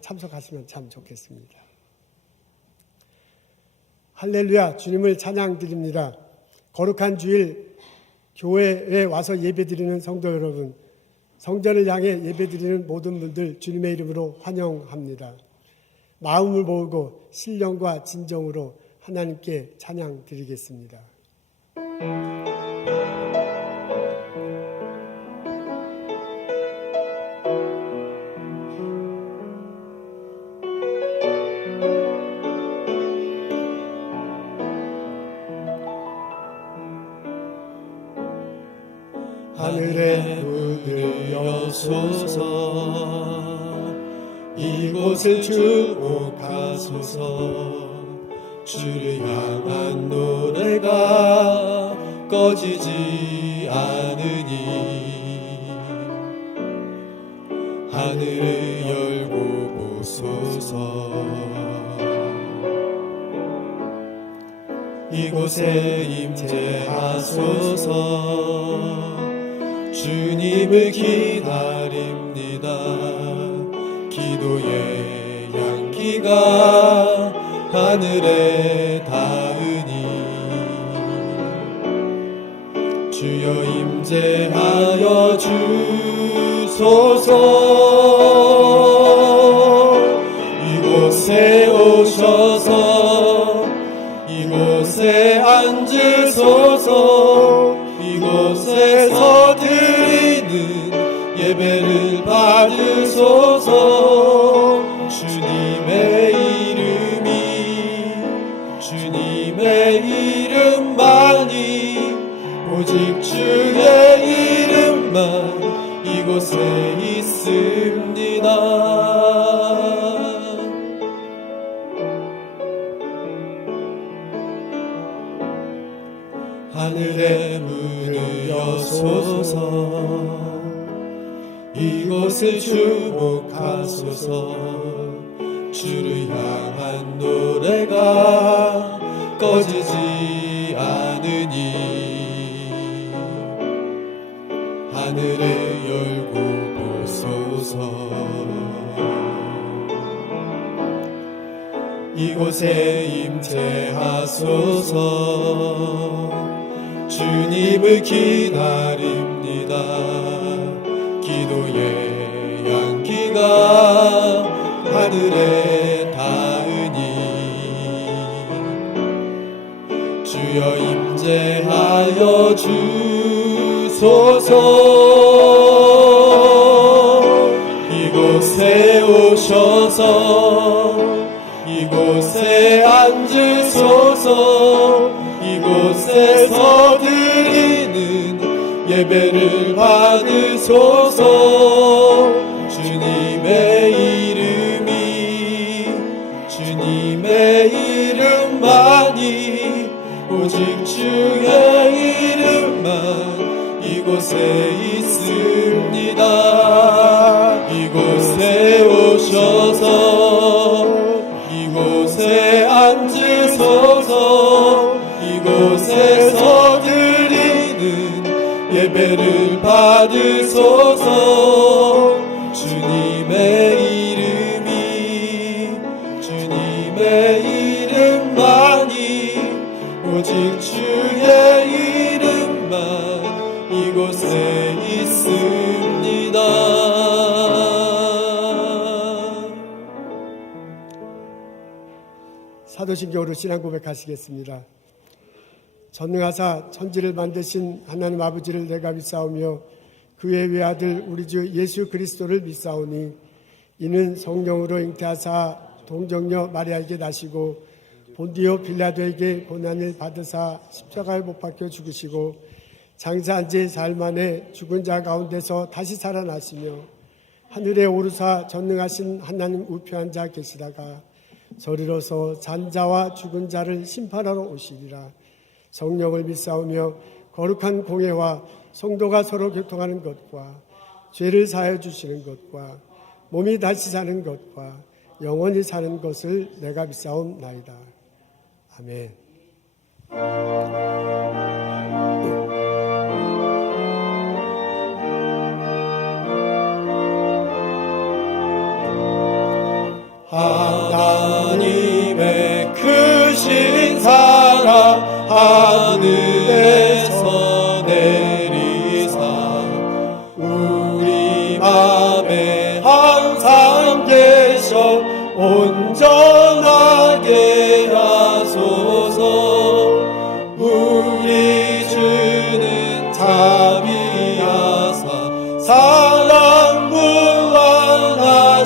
참석하시면 참 좋겠습니다. 할렐루야, 주님을 찬양드립니다. 거룩한 주일 교회에 와서 예배드리는 성도 여러분, 성전을 향해 예배드리는 모든 분들 주님의 이름으로 환영합니다. 마음을 모으고 신령과 진정으로 하나님께 찬양드리겠습니다. 하늘의 문을 여소서, 이곳을 주목하소서. 주를 향한 노래가 꺼지지 않으니 하늘을 열고 보소서. 이곳에 임재하소서. 주님을 기다립니다. 기도의 향기가 하늘에 닿으니 주여 임재하여 주소서. 이곳에 오셔서 이곳에 앉으소서. 이곳에서 드리는 예배를 받으소서. 주님의 이름만이, 오직 주의 이름만 이곳에 있습니다. 하늘의 문을 여소서. 이곳을 주목하소서. 주를 향한 노래가 꺼지지 않으니 하늘을 열고 보소서. 이곳에 임재하소서. 주님을 기다립니다. 기도의 향기가 하늘에 닿으니 주여 임재하여 주소서. 이곳에 오셔서 이곳에 앉으소서. 이곳에서 드리는 예배를 받으소서. 주님의 이름만이, 오직 주의 이름만 이곳에 있습니다. 이곳에 오셔서 이곳에 앉으소서. 이곳에서 드리는 예배를 받으소서. 주님의 이름만이, 오직 주의 이름만 이곳에 있습니다. 사도신경으로 신앙 고백하시겠습니다. 전능하사 천지를 만드신 하나님 아버지를 내가 믿사오며 그의 외아들 우리 주 예수 그리스도를 믿사오니 이는 성령으로 잉태하사 동정녀 마리아에게 나시고 본디오 빌라도에게 고난을 받으사 십자가에 못 박혀 죽으시고 장사한 지 사흘 만에 죽은 자 가운데서 다시 살아나시며 하늘에 오르사 전능하신 하나님 우편한 자 계시다가 저리로서 잔자와 죽은 자를 심판하러 오시리라. 성령을 믿사오며 거룩한 공회와 성도가 서로 교통하는 것과 죄를 사하여 주시는 것과 몸이 다시 사는 것과 영원히 사는 것을 내가 믿사옵나이다. 아멘. 하나님의 크신 사랑 하늘에서 내리사 우리 맘에 항상 계셔 온전하게 하소서. 우리 주는 자비하사 사랑 무한하시니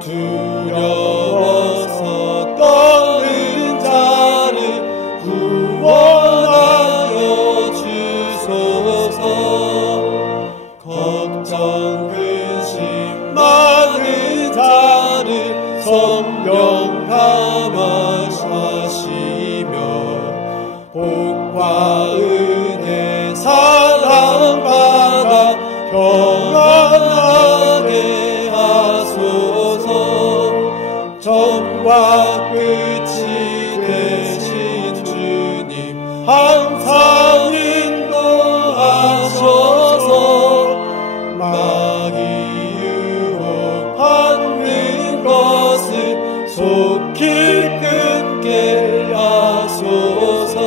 두려워서 떠는 자를 구원하여 주소서. 걱정 근심 많은 자를 성령 감화하시며 복과 은혜 사랑받아 평안하게 하소서. 처음과 끝이 되신 주님 항상 인도하셔서 마귀 유혹받는 것을 속히 끊게 하소서.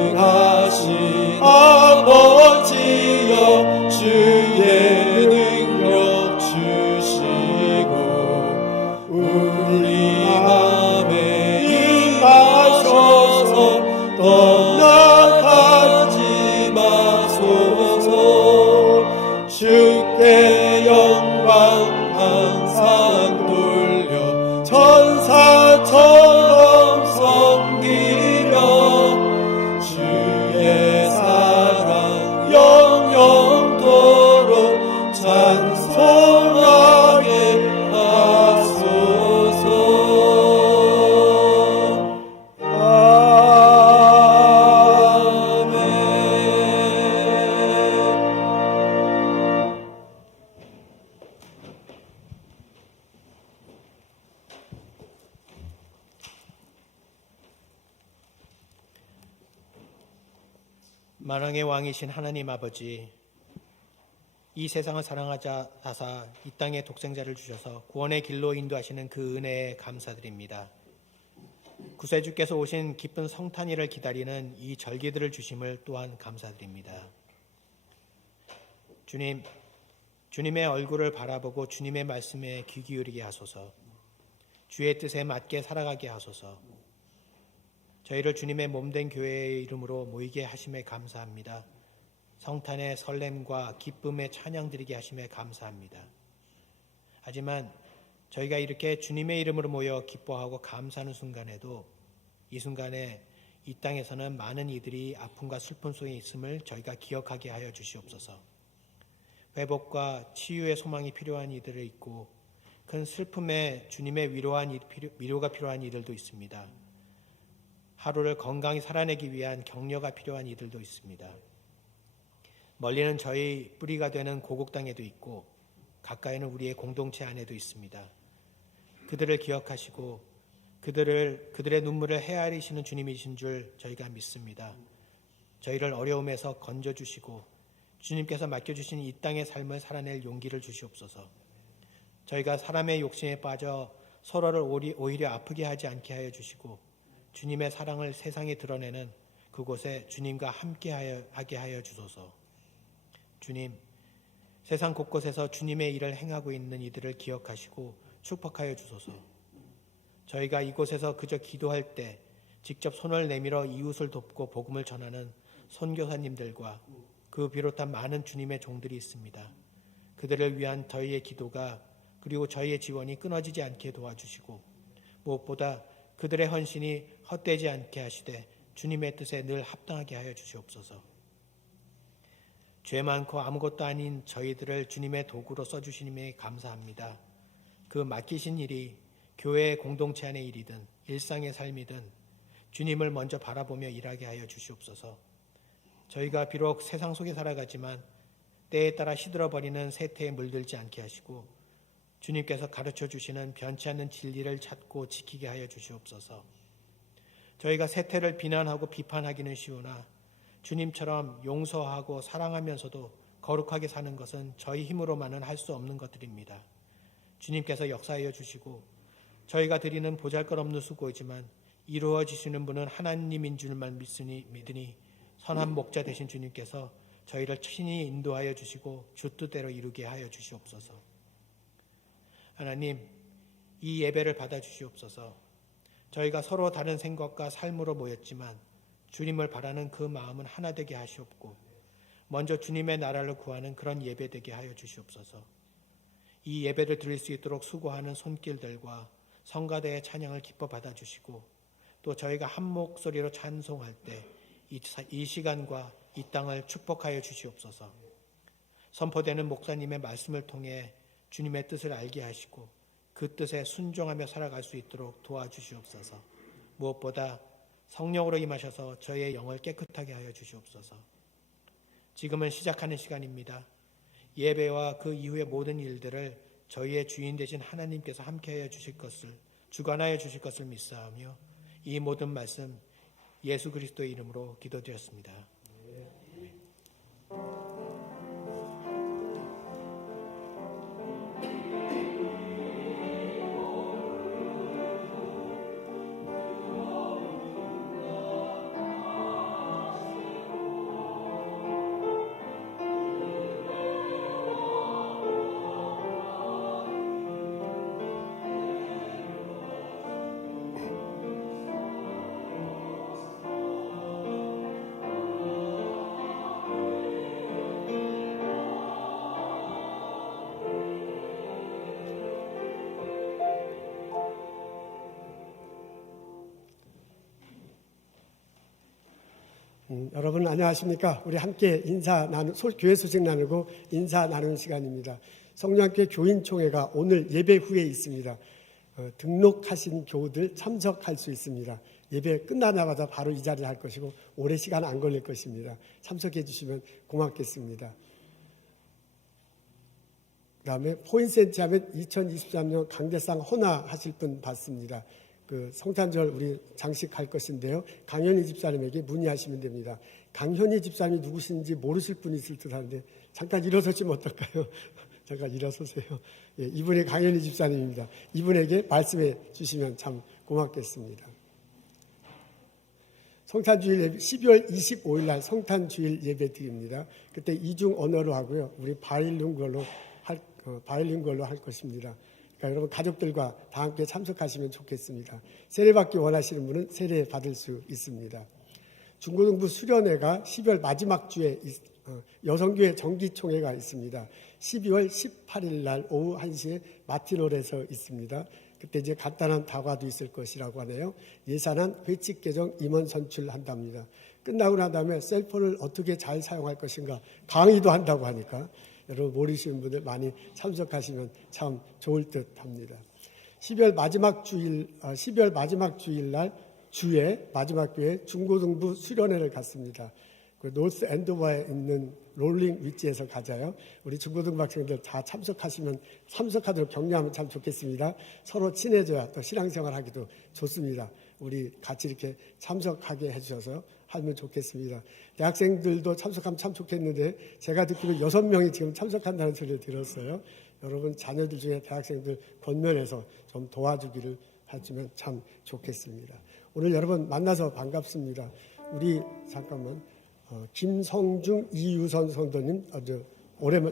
전능하신 아버지여 주의 능력 주시고 우리 맘에 임하셔서 떠나가지 마소서. 주께 영광 항상 돌려 천사처럼 섬기며 주의 사랑 영영토록 찬송하게 하소서. 아멘. 만왕의 왕이신 하나님 아버지, 이 세상을 사랑하사 이 땅에 독생자를 주셔서 구원의 길로 인도하시는 그 은혜에 감사드립니다. 구세주께서 오신 기쁜 성탄일을 기다리는 이 절기들을 주심을 또한 감사드립니다. 주님, 주님의 얼굴을 바라보고 주님의 말씀에 귀 기울이게 하소서. 주의 뜻에 맞게 살아가게 하소서. 저희를 주님의 몸된 교회의 이름으로 모이게 하심에 감사합니다. 성탄의 설렘과 기쁨의 찬양 드리게 하심에 감사합니다. 하지만 저희가 이렇게 주님의 이름으로 모여 기뻐하고 감사하는 순간에도 이 순간에 이 땅에서는 많은 이들이 아픔과 슬픔 속에 있음을 저희가 기억하게 하여 주시옵소서. 회복과 치유의 소망이 필요한 이들이 있고 큰 슬픔에 주님의 위로가 필요한 이들도 있습니다. 하루를 건강히 살아내기 위한 격려가 필요한 이들도 있습니다. 멀리는 저희 뿌리가 되는 고국 땅에도 있고 가까이는 우리의 공동체 안에도 있습니다. 그들을 기억하시고 그들의 눈물을 헤아리시는 주님이신 줄 저희가 믿습니다. 저희를 어려움에서 건져주시고 주님께서 맡겨주신 이 땅의 삶을 살아낼 용기를 주시옵소서. 저희가 사람의 욕심에 빠져 서로를 오히려 아프게 하지 않게 하여 주시고 주님의 사랑을 세상에 드러내는 그곳에 주님과 함께하게 하여 주소서. 주님, 세상 곳곳에서 주님의 일을 행하고 있는 이들을 기억하시고 축복하여 주소서. 저희가 이곳에서 그저 기도할 때 직접 손을 내밀어 이웃을 돕고 복음을 전하는 선교사님들과 그 비롯한 많은 주님의 종들이 있습니다. 그들을 위한 저희의 기도가 그리고 저희의 지원이 끊어지지 않게 도와주시고 무엇보다 그들의 헌신이 헛되지 않게 하시되 주님의 뜻에 늘 합당하게 하여 주시옵소서. 죄 많고 아무것도 아닌 저희들을 주님의 도구로 써주시님에 감사합니다. 그 맡기신 일이 교회의 공동체 안의 일이든 일상의 삶이든 주님을 먼저 바라보며 일하게 하여 주시옵소서. 저희가 비록 세상 속에 살아가지만 때에 따라 시들어버리는 세태에 물들지 않게 하시고 주님께서 가르쳐 주시는 변치 않는 진리를 찾고 지키게 하여 주시옵소서. 저희가 세태를 비난하고 비판하기는 쉬우나 주님처럼 용서하고 사랑하면서도 거룩하게 사는 것은 저희 힘으로만은 할 수 없는 것들입니다. 주님께서 역사하여 주시고 저희가 드리는 보잘것없는 수고이지만 이루어지시는 분은 하나님인 줄만 믿으니 선한 목자 되신 주님께서 저희를 친히 인도하여 주시고 주 뜻대로 이루게 하여 주시옵소서. 하나님, 이 예배를 받아 주시옵소서. 저희가 서로 다른 생각과 삶으로 모였지만 주님을 바라는 그 마음은 하나 되게 하시옵고 먼저 주님의 나라를 구하는 그런 예배 되게 하여 주시옵소서. 이 예배를 드릴 수 있도록 수고하는 손길들과 성가대의 찬양을 기뻐 받아주시고 또 저희가 한 목소리로 찬송할 때 이 시간과 이 땅을 축복하여 주시옵소서. 선포되는 목사님의 말씀을 통해 주님의 뜻을 알게 하시고 그 뜻에 순종하며 살아갈 수 있도록 도와주시옵소서. 무엇보다 성령으로 임하셔서 저희의 영을 깨끗하게 하여 주시옵소서. 지금은 시작하는 시간입니다. 예배와 그 이후의 모든 일들을 저희의 주인 되신 하나님께서 함께하여 주실 것을, 주관하여 주실 것을 믿사오며 이 모든 말씀 예수 그리스도의 이름으로 기도드렸습니다. 여러분 안녕하십니까? 우리 함께 교회 소식 나누고 인사 나누는 시간입니다. 성령학교 교인총회가 오늘 예배 후에 있습니다. 등록하신 교우들 참석할 수 있습니다. 예배 끝나자마자 바로 이 자리를 할 것이고 오래 시간 안 걸릴 것입니다. 참석해 주시면 고맙겠습니다. 그 다음에 포인센트 하면 2023년 강대상 헌화하실 분 받습니다. 그 성탄절 우리 장식할 것인데요. 강현희 집사님에게 문의하시면 됩니다. 강현희 집사님이 누구신지 모르실 분이 있을 듯 하는데 잠깐 일어서시면 어떨까요? 잠깐 일어서세요. 예, 이분이 강현희 집사님입니다. 이분에게 말씀해 주시면 참 고맙겠습니다. 성탄주일 예배 12월 25일 날 성탄주일 예배 드립니다. 그때 이중 언어로 하고요. 우리 바일링구얼로 할 것입니다. 그러니까 여러분 가족들과 다 함께 참석하시면 좋겠습니다. 세례받기 원하시는 분은 세례 받을 수 있습니다. 중고등부 수련회가 12월 마지막 주에 여성교회 정기총회가 있습니다. 12월 18일 날 오후 1시에 마틴홀에서 있습니다. 그때 이제 간단한 다과도 있을 것이라고 하네요. 예산안 회칙 개정 임원 선출한답니다. 끝나고 난 다음에 셀폰을 어떻게 잘 사용할 것인가 강의도 한다고 하니까 여러분 모르시는 분들 많이 참석하시면 참 좋을 듯 합니다. 12월 마지막 주일 날 주에 마지막 교회 중고등부 수련회를 갔습니다. 그 노스 엔도버에 있는 롤링 위치에서 가자요. 우리 중고등부 학생들 다 참석하도록 격려하면 참 좋겠습니다. 서로 친해져야 또 신앙생활 하기도 좋습니다. 우리 같이 이렇게 참석하게 해주셔서 하면 좋겠습니다. 대학생들도 참석하면 참 좋겠는데 제가 듣기로 6명이 지금 참석한다는 소리를 들었어요. 여러분 자녀들 중에 대학생들 권면해서 좀 도와주기를 해주면 참 좋겠습니다. 오늘 여러분 만나서 반갑습니다. 우리 잠깐만 김성중 이유선 성도님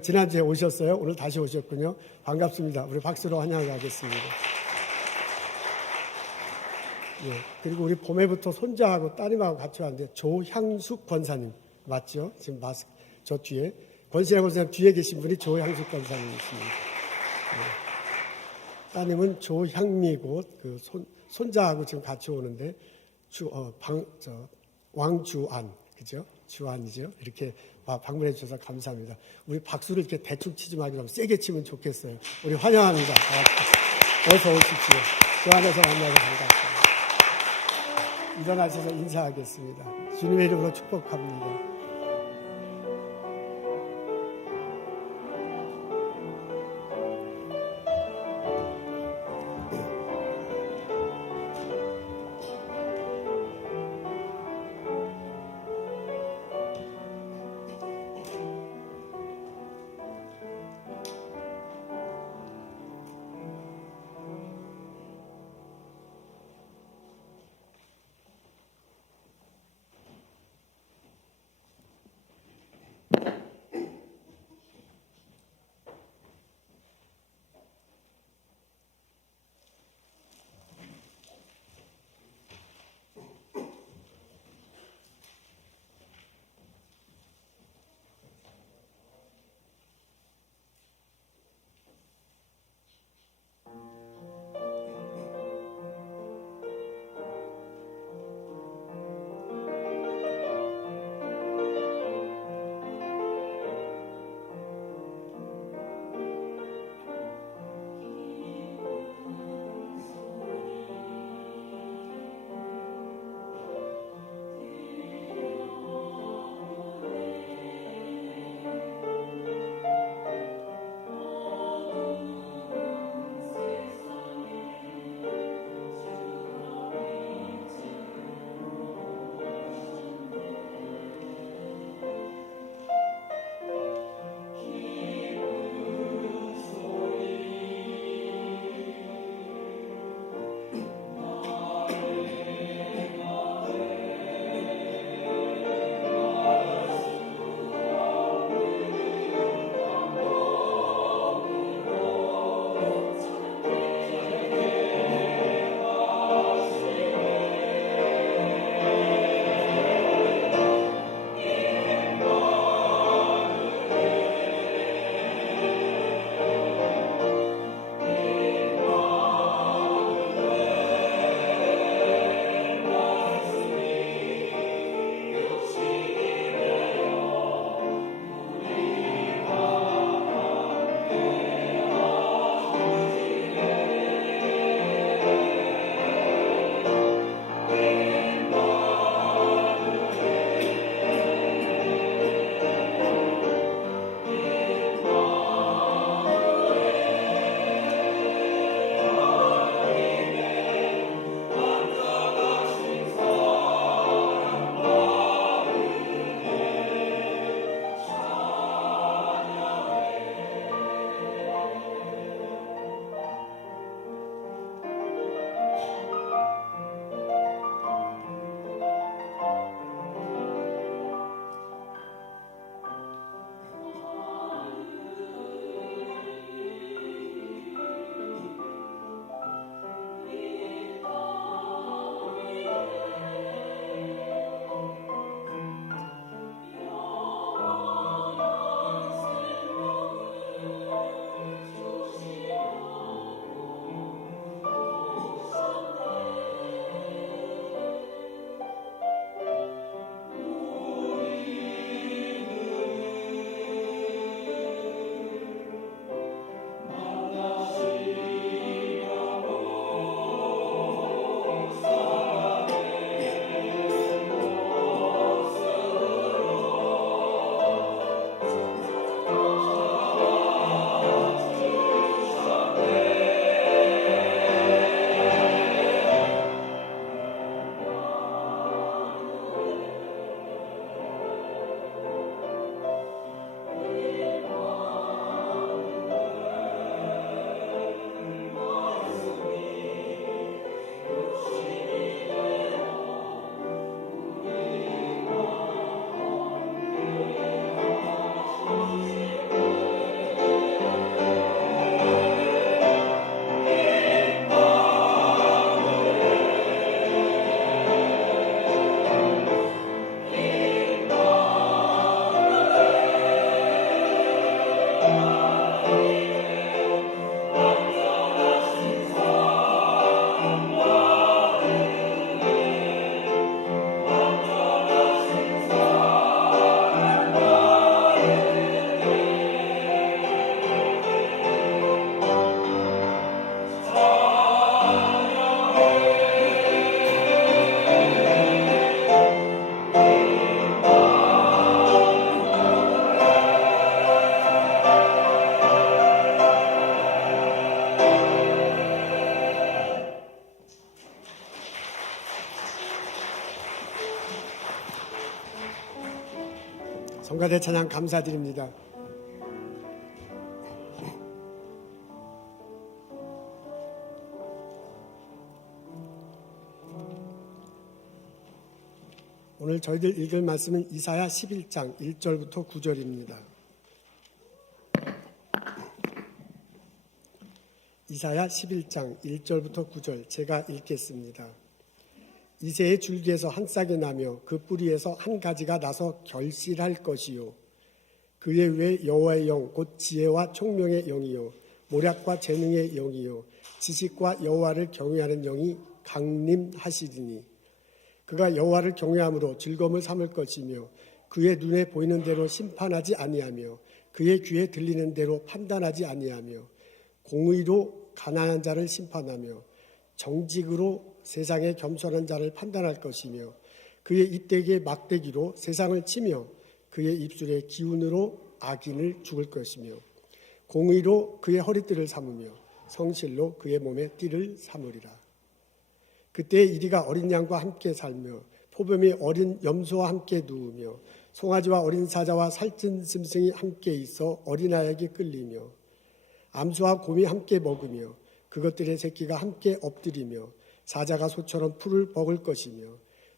지난주에 오셨어요. 오늘 다시 오셨군요. 반갑습니다. 우리 박수로 환영하겠습니다. 예, 그리고 우리 봄에부터 손자하고 따님하고 같이 왔는데 조향숙 권사님 맞죠? 지금 저 뒤에 권신아 권사님 뒤에 계신 분이 조향숙 권사님이십니다. 예. 따님은 조향미고 그 손자하고 지금 같이 오는데 왕주안 그죠? 주안이죠. 이렇게 방문해 주셔서 감사합니다. 우리 박수를 이렇게 대충 치지 말고 세게 치면 좋겠어요. 우리 환영합니다. 어서 오십시오. 그 안에서 만나서 반갑습니다. 일어나셔서 인사하겠습니다. 주님의 이름으로 축복합니다. 성가대 찬양 감사드립니다. 오늘 저희들 읽을 말씀은 이사야 11장 1절부터 9절입니다. 이사야 11장 1절부터 9절 제가 읽겠습니다. 이새의 줄기에서 한 싹이 나며 그 뿌리에서 한 가지가 나서 결실할 것이요 그의 위에 여호와의 영 곧 지혜와 총명의 영이요 모략과 재능의 영이요 지식과 여호와를 경외하는 영이 강림하시리니 그가 여호와를 경외함으로 즐거움을 삼을 것이며 그의 눈에 보이는 대로 심판하지 아니하며 그의 귀에 들리는 대로 판단하지 아니하며 공의로 가난한 자를 심판하며 정직으로 세상에 겸손한 자를 판단할 것이며 그의 입대기에 막대기로 세상을 치며 그의 입술의 기운으로 악인을 죽을 것이며 공의로 그의 허리띠를 삼으며 성실로 그의 몸에 띠를 삼으리라. 그때 이리가 어린 양과 함께 살며 포범이 어린 염소와 함께 누우며 송아지와 어린 사자와 살찐 짐승이 함께 있어 어린아이에게 끌리며 암소와 곰이 함께 먹으며 그것들의 새끼가 함께 엎드리며 사자가 소처럼 풀을 먹을 것이며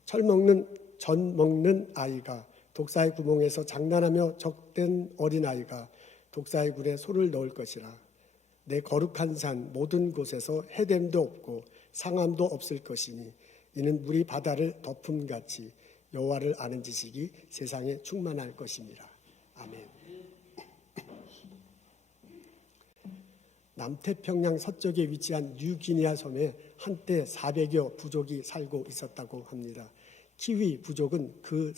전 먹는 아이가 독사의 구멍에서 장난하며 적된 어린아이가 독사의 굴에 손을 넣을 것이라. 내 거룩한 산 모든 곳에서 해됨도 없고 상함도 없을 것이니 이는 물이 바다를 덮음같이 여호와를 아는 지식이 세상에 충만할 것입니다. 아멘. 남태평양 서쪽에 위치한 뉴기니아 섬에 한때 400여 부족이 살고 있었다고 합니다. 키위 부족은 그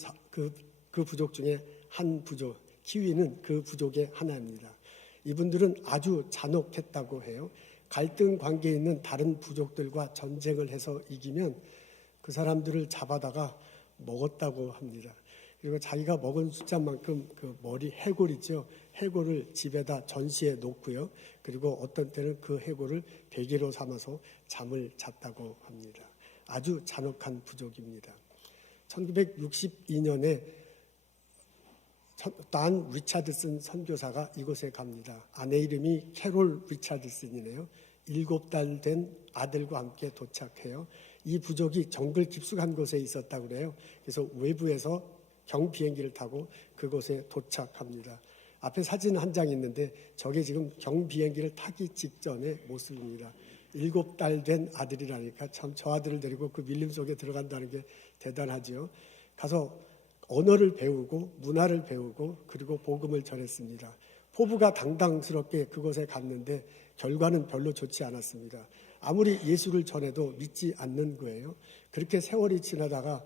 부족 중에 한 부족, 키위는 그 부족의 하나입니다. 이분들은 아주 잔혹했다고 해요. 갈등 관계에 있는 다른 부족들과 전쟁을 해서 이기면 그 사람들을 잡아다가 먹었다고 합니다. 그리고 자기가 먹은 숫자만큼 그 머리 해골 있죠. 해골을 집에다 전시해 놓고요. 그리고 어떤 때는 그 해골을 베개로 삼아서 잠을 잤다고 합니다. 아주 잔혹한 부족입니다. 1962년에 단 리차드슨 선교사가 이곳에 갑니다. 아내 이름이 캐롤 리차드슨이네요. 7달 된 아들과 함께 도착해요. 이 부족이 정글 깊숙한 곳에 있었다고 그래요. 그래서 외부에서 경비행기를 타고 그곳에 도착합니다. 앞에 사진 한 장 있는데 저게 지금 경비행기를 타기 직전의 모습입니다. 7달 된 아들이라니까 참 저 아들을 데리고 그 밀림 속에 들어간다는 게 대단하죠. 가서 언어를 배우고 문화를 배우고 그리고 복음을 전했습니다. 포부가 당당스럽게 그곳에 갔는데 결과는 별로 좋지 않았습니다. 아무리 예수를 전해도 믿지 않는 거예요. 그렇게 세월이 지나다가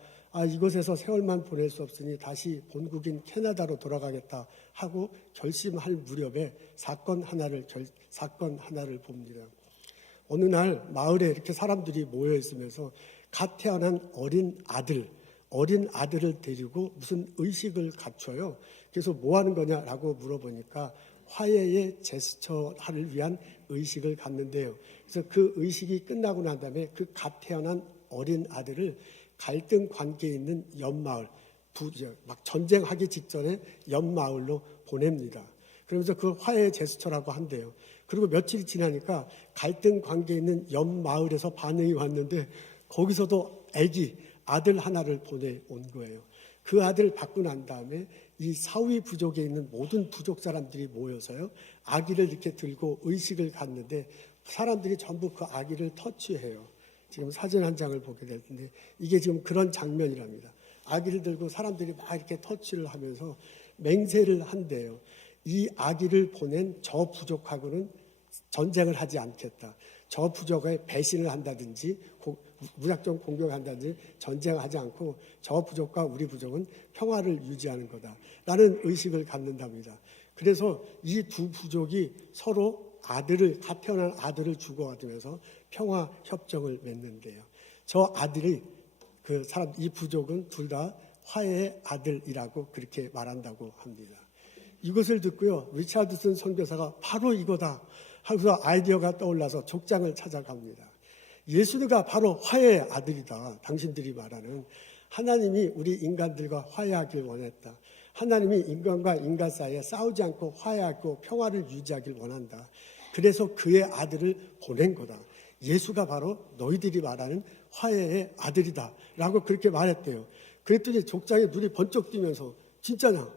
이곳에서 세월만 보낼 수 없으니 다시 본국인 캐나다로 돌아가겠다 하고 결심할 무렵에 사건 하나를 봅니다. 어느 날 마을에 이렇게 사람들이 모여 있으면서 갓 태어난 어린 아들을 데리고 무슨 의식을 갖춰요. 그래서 뭐 하는 거냐라고 물어보니까 화해의 제스처를 위한 의식을 갖는데요. 그래서 그 의식이 끝나고 난 다음에 그 갓 태어난 어린 아들을 갈등 관계에 있는 옆마을, 막 전쟁하기 직전에 옆마을로 보냅니다. 그러면서 그 화해의 제스처라고 한대요. 그리고 며칠이 지나니까 갈등 관계에 있는 옆마을에서 반응이 왔는데 거기서도 아들 하나를 보내온 거예요. 그 아들을 받고 난 다음에 이 사위 부족에 있는 모든 부족 사람들이 모여서요. 아기를 이렇게 들고 의식을 갖는데 사람들이 전부 그 아기를 터치해요. 지금 사진 한 장을 보게 될 텐데 이게 지금 그런 장면이랍니다. 아기를 들고 사람들이 막 이렇게 터치를 하면서 맹세를 한대요. 이 아기를 보낸 저 부족하고는 전쟁을 하지 않겠다. 저 부족에 배신을 한다든지 무작정 공격한다든지 전쟁하지 않고 저 부족과 우리 부족은 평화를 유지하는 거다라는 의식을 갖는답니다. 그래서 이 두 부족이 서로 갓 태어난 아들을 주고받으면서 평화 협정을 맺는데요. 저 아들이 이 부족은 둘 다 화해의 아들이라고 그렇게 말한다고 합니다. 이것을 듣고요. 리차드슨 선교사가 바로 이거다 하고서 아이디어가 떠올라서 족장을 찾아갑니다. 예수가 바로 화해의 아들이다. 당신들이 말하는 하나님이 우리 인간들과 화해하길 원했다. 하나님이 인간과 인간 사이에 싸우지 않고 화해하고 평화를 유지하길 원한다. 그래서 그의 아들을 보낸 거다. 예수가 바로 너희들이 말하는 화해의 아들이다 라고 그렇게 말했대요. 그랬더니 족장의 눈이 번쩍 뜨면서 진짜냐?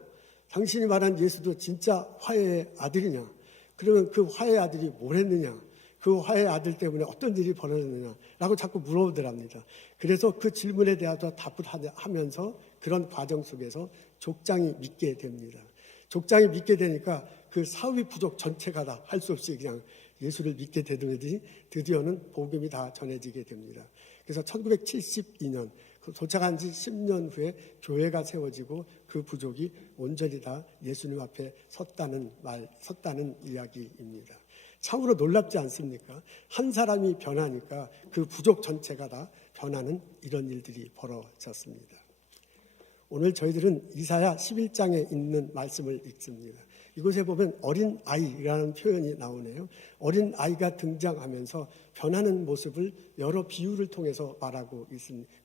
당신이 말한 예수도 진짜 화해의 아들이냐? 그러면 그 화해의 아들이 뭘 했느냐? 그 화해의 아들 때문에 어떤 일이 벌어졌느냐? 라고 자꾸 물어보더랍니다. 그래서 그 질문에 대해서 답을 하면서 그런 과정 속에서 족장이 믿게 됩니다. 족장이 믿게 되니까 그 사위 부족 전체가 다 할 수 없이 그냥 예수를 믿게 되더니 드디어는 복음이 다 전해지게 됩니다. 그래서 1972년 도착한 지 10년 후에 교회가 세워지고 그 부족이 온전히 다 예수님 앞에 섰다는 이야기입니다. 참으로 놀랍지 않습니까? 한 사람이 변하니까 그 부족 전체가 다 변하는 이런 일들이 벌어졌습니다. 오늘 저희들은 이사야 11장에 있는 말씀을 읽습니다. 이곳에 보면 어린 아이라는 표현이 나오네요. 어린 아이가 등장하면서 변하는 모습을 여러 비유를 통해서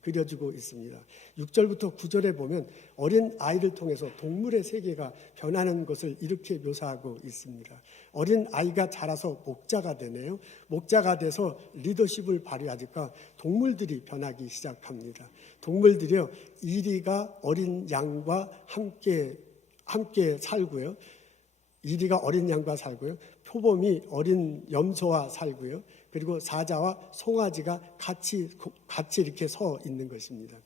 그려주고 있습니다. 6절부터 9절에 보면 어린 아이를 통해서 동물의 세계가 변하는 것을 이렇게 묘사하고 있습니다. 어린 아이가 자라서 목자가 되네요. 목자가 돼서 리더십을 발휘하니까 동물들이 변하기 시작합니다. 동물들이요, 이리가 어린 양과 함께 살고요. 이리가 어린 양과 살고요. 표범이 어린 염소와 살고요. 그리고 사자와 송아지가 같이 이렇게 서 있는 것입니다.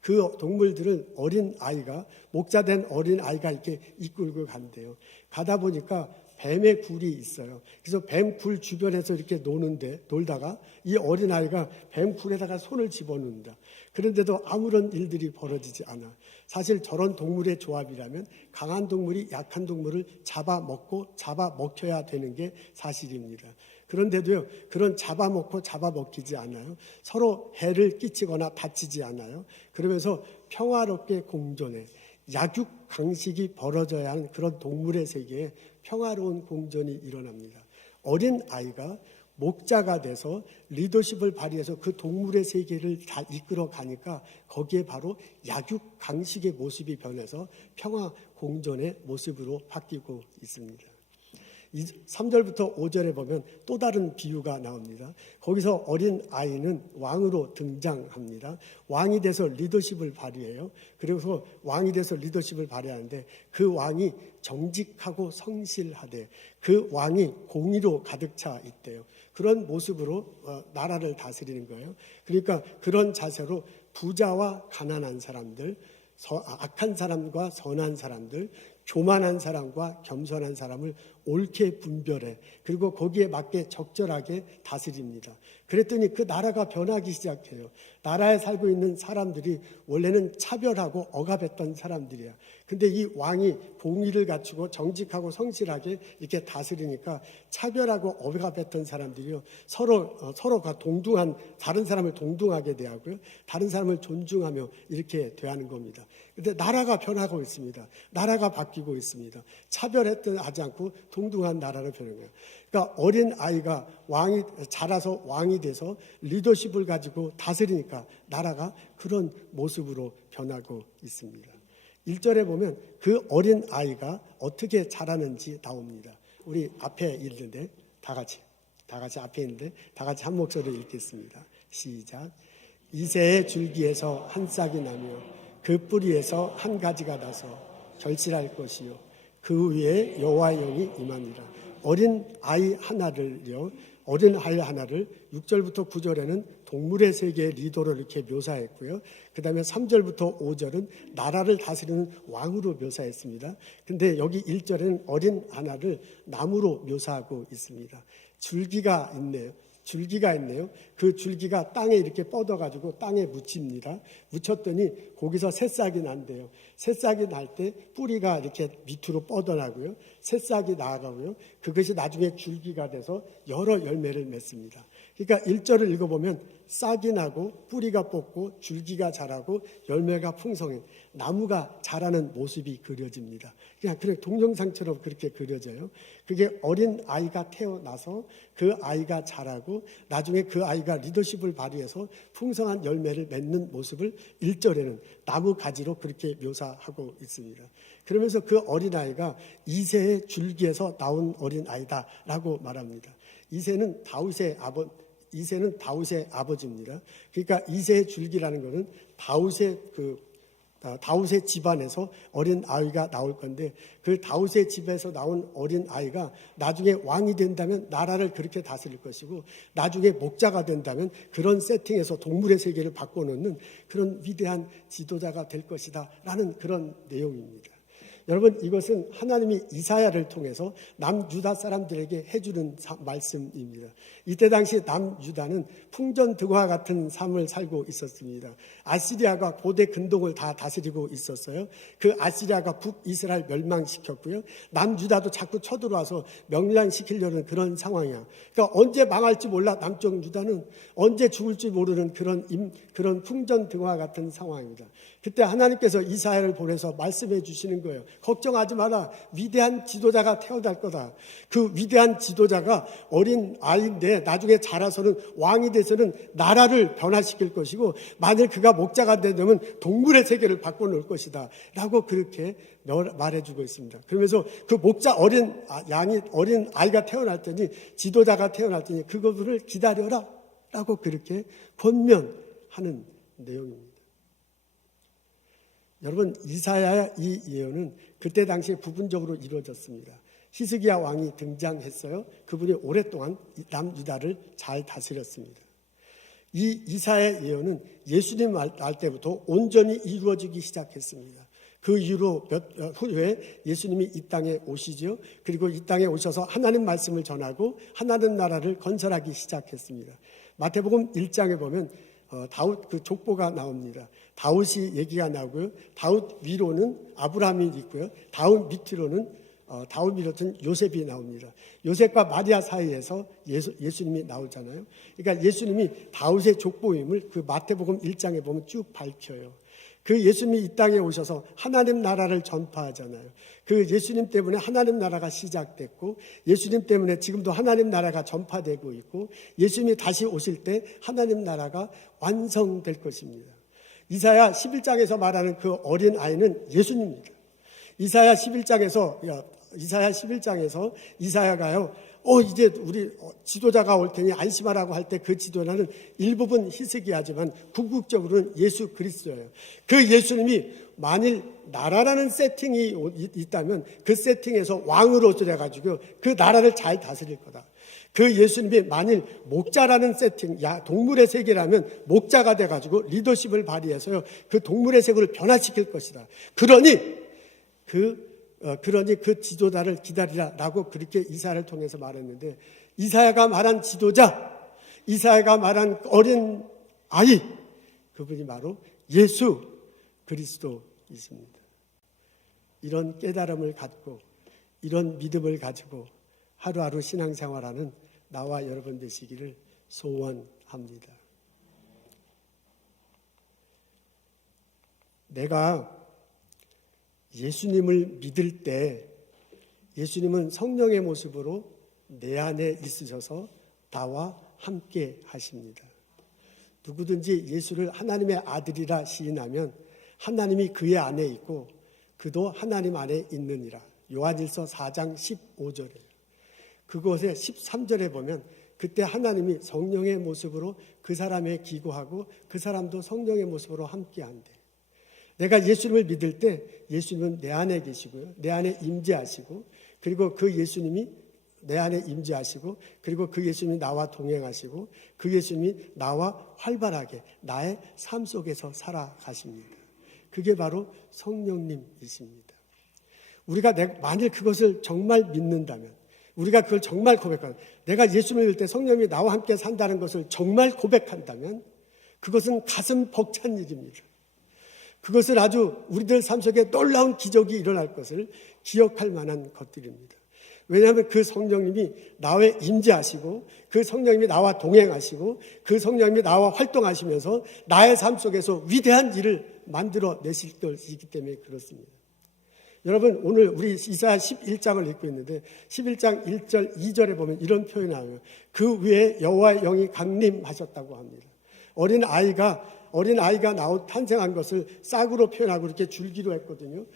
그 동물들을 목자된 어린 아이가 이렇게 이끌고 간대요. 가다 보니까 뱀의 굴이 있어요. 그래서 뱀 굴 주변에서 이렇게 놀다가 이 어린 아이가 뱀 굴에다가 손을 집어넣는다. 그런데도 아무런 일들이 벌어지지 않아. 사실 저런 동물의 조합이라면 강한 동물이 약한 동물을 잡아먹혀야 되는 게 사실입니다. 그런데도요, 그런 잡아먹히지 않아요. 서로 해를 끼치거나 다치지 않아요. 그러면서 평화롭게 공존해. 약육강식이 벌어져야 하는 그런 동물의 세계에 평화로운 공존이 일어납니다. 어린 아이가 목자가 돼서 리더십을 발휘해서 그 동물의 세계를 다 이끌어 가니까 거기에 바로 약육강식의 모습이 변해서 평화 공존의 모습으로 바뀌고 있습니다. 3절부터 5절에 보면 또 다른 비유가 나옵니다. 거기서 어린 아이는 왕으로 등장합니다. 왕이 돼서 리더십을 발휘해요. 그래서 왕이 돼서 리더십을 발휘하는데 그 왕이 정직하고 성실하되 그 왕이 공의로 가득 차 있대요. 그런 모습으로 나라를 다스리는 거예요. 그러니까 그런 자세로 부자와 가난한 사람들, 악한 사람과 선한 사람들, 교만한 사람과 겸손한 사람을 옳게 분별해. 그리고 거기에 맞게 적절하게 다스립니다. 그랬더니 그 나라가 변하기 시작해요. 나라에 살고 있는 사람들이 원래는 차별하고 억압했던 사람들이야. 근데 이 왕이 공의를 갖추고 정직하고 성실하게 이렇게 다스리니까 차별하고 억압했던 사람들이요, 서로가 다른 사람을 동등하게 대하고요, 다른 사람을 존중하며 이렇게 대하는 겁니다. 근데 나라가 변하고 있습니다. 나라가 바뀌고 있습니다. 하지 않고 동등한 나라로 변한 거예요. 그러니까 어린 아이가 자라서 왕이 돼서 리더십을 가지고 다스리니까 나라가 그런 모습으로 변하고 있습니다. 1절에 보면 그 어린 아이가 어떻게 자라는지 나옵니다. 우리 앞에 읽는데 다 같이 앞에 있는데 다 같이 한 목소리로 읽겠습니다. 시작. 이새의 줄기에서 한 싹이 나며 그 뿌리에서 한 가지가 나서 결실할 것이요 그 위에 여호와의 영이 임하니라. 어린 아이 하나를 6절부터 9절에는 동물의 세계의 리더로 이렇게 묘사했고요. 그 다음에 3절부터 5절은 나라를 다스리는 왕으로 묘사했습니다. 근데 여기 1절에는 어린 하나를 나무로 묘사하고 있습니다. 줄기가 있네요. 그 줄기가 땅에 이렇게 뻗어가지고 땅에 묻힙니다. 묻혔더니 거기서 새싹이 난대요. 새싹이 날 때 뿌리가 이렇게 밑으로 뻗어나고요. 새싹이 나아가고요. 그것이 나중에 줄기가 돼서 여러 열매를 맺습니다. 그러니까 1절을 읽어보면 싹이 나고 뿌리가 뽑고 줄기가 자라고 열매가 풍성해 나무가 자라는 모습이 그려집니다. 그냥 동영상처럼 그렇게 그려져요. 그게 어린 아이가 태어나서 그 아이가 자라고 나중에 그 아이가 리더십을 발휘해서 풍성한 열매를 맺는 모습을 1절에는 나무 가지로 그렇게 묘사하고 있습니다. 그러면서 그 어린아이가 이새의 줄기에서 나온 어린아이다라고 말합니다. 이새는 다윗의 아버지입니다. 그러니까 이새의 줄기라는 것은 다윗의 집안에서 어린 아이가 나올 건데 그 다윗의 집에서 나온 어린 아이가 나중에 왕이 된다면 나라를 그렇게 다스릴 것이고 나중에 목자가 된다면 그런 세팅에서 동물의 세계를 바꿔놓는 그런 위대한 지도자가 될 것이다 라는 그런 내용입니다. 여러분, 이것은 하나님이 이사야를 통해서 남유다 사람들에게 해주는 말씀입니다. 이때 당시 남유다는 풍전등화 같은 삶을 살고 있었습니다. 아시리아가 고대 근동을 다 다스리고 있었어요. 그 아시리아가 북이스라엘 멸망시켰고요. 남유다도 자꾸 쳐들어와서 멸망시키려는 그런 상황이야. 그러니까 언제 망할지 몰라. 남쪽 유다는 언제 죽을지 모르는 그런 풍전등화 같은 상황입니다. 그때 하나님께서 이사야를 보내서 말씀해 주시는 거예요. 걱정하지 마라. 위대한 지도자가 태어날 거다. 그 위대한 지도자가 어린 아이인데 나중에 자라서는 왕이 돼서는 나라를 변화시킬 것이고 만일 그가 목자가 되면 동물의 세계를 바꿔놓을 것이다 라고 그렇게 말해주고 있습니다. 그러면서 그 목자 어린 아이가 태어날 때니 지도자가 태어날 때니 그것을 기다려라 라고 그렇게 권면하는 내용입니다. 여러분, 이사야의 이 예언은 그때 당시에 부분적으로 이루어졌습니다. 히스기야 왕이 등장했어요. 그분이 오랫동안 남유다를 잘 다스렸습니다. 이 이사야의 예언은 예수님 날 때부터 온전히 이루어지기 시작했습니다. 그 이후로 후에 예수님이 이 땅에 오시죠. 그리고 이 땅에 오셔서 하나님 말씀을 전하고 하나님 나라를 건설하기 시작했습니다. 마태복음 1장에 보면 다윗 그 족보가 나옵니다. 다윗이 얘기가 나오고요. 다윗 위로는 아브라함이 있고요. 다윗 밑으로는 다윗 밑으로는 요셉이 나옵니다. 요셉과 마리아 사이에서 예수님이 나오잖아요. 그러니까 예수님이 다윗의 족보임을 그 마태복음 1장에 보면 쭉 밝혀요. 그 예수님이 이 땅에 오셔서 하나님 나라를 전파하잖아요. 그 예수님 때문에 하나님 나라가 시작됐고 예수님 때문에 지금도 하나님 나라가 전파되고 있고 예수님이 다시 오실 때 하나님 나라가 완성될 것입니다. 이사야 11장에서 말하는 그 어린 아이는 예수님입니다. 이사야 11장에서 이사야가요. 이제 우리 지도자가 올 테니 안심하라고 할 때 그 지도자는 일부분 히스기야지만 궁극적으로는 예수 그리스도예요. 그 예수님이 만일 나라라는 세팅이 있다면 그 세팅에서 왕으로 들여가지고 그 나라를 잘 다스릴 거다. 그 예수님이 만일 목자라는 세팅, 동물의 세계라면 목자가 돼가지고 리더십을 발휘해서요. 그 동물의 세계를 변화시킬 것이다. 그러니 그 지도자를 기다리라라고 그렇게 이사야를 통해서 말했는데 이사야가 말한 지도자, 이사야가 말한 어린 아이, 그분이 바로 예수 그리스도이십니다. 이런 깨달음을 갖고 이런 믿음을 가지고 하루하루 신앙생활하는 나와 여러분 되시기를 소원합니다. 내가 예수님을 믿을 때 예수님은 성령의 모습으로 내 안에 있으셔서 나와 함께 하십니다. 누구든지 예수를 하나님의 아들이라 시인하면 하나님이 그의 안에 있고 그도 하나님 안에 있느니라. 요한일서 4장 15절이에요. 그곳에 13절에 보면 그때 하나님이 성령의 모습으로 그 사람에 기고하고 그 사람도 성령의 모습으로 함께한대. 내가 예수님을 믿을 때 예수님은 내 안에 계시고요. 내 안에 임재하시고 그리고 그 예수님이 내 안에 임재하시고 그리고 그 예수님이 나와 동행하시고 그 예수님이 나와 활발하게 나의 삶 속에서 살아가십니다. 그게 바로 성령님이십니다. 우리가 만일 그것을 정말 믿는다면 우리가 그걸 정말 고백하면 내가 예수님을 믿을 때 성령님이 나와 함께 산다는 것을 정말 고백한다면 그것은 가슴 벅찬 일입니다. 그것은 아주 우리들 삶 속에 놀라운 기적이 일어날 것을 기억할 만한 것들입니다. 왜냐하면 그 성령님이 나에 임재하시고 그 성령님이 나와 동행하시고 그 성령님이 나와 활동하시면서 나의 삶 속에서 위대한 일을 만들어 내실 것이기 때문에 그렇습니다. 여러분, 오늘 우리 이사야 11장을 읽고 있는데 11장 1절 2절에 보면 이런 표현이 나와요. 그 위에 여호와의 영이 강림하셨다고 합니다. 어린 아이가 탄생한 것을 싹으로 표현하고 이렇게 줄기로 했거든요.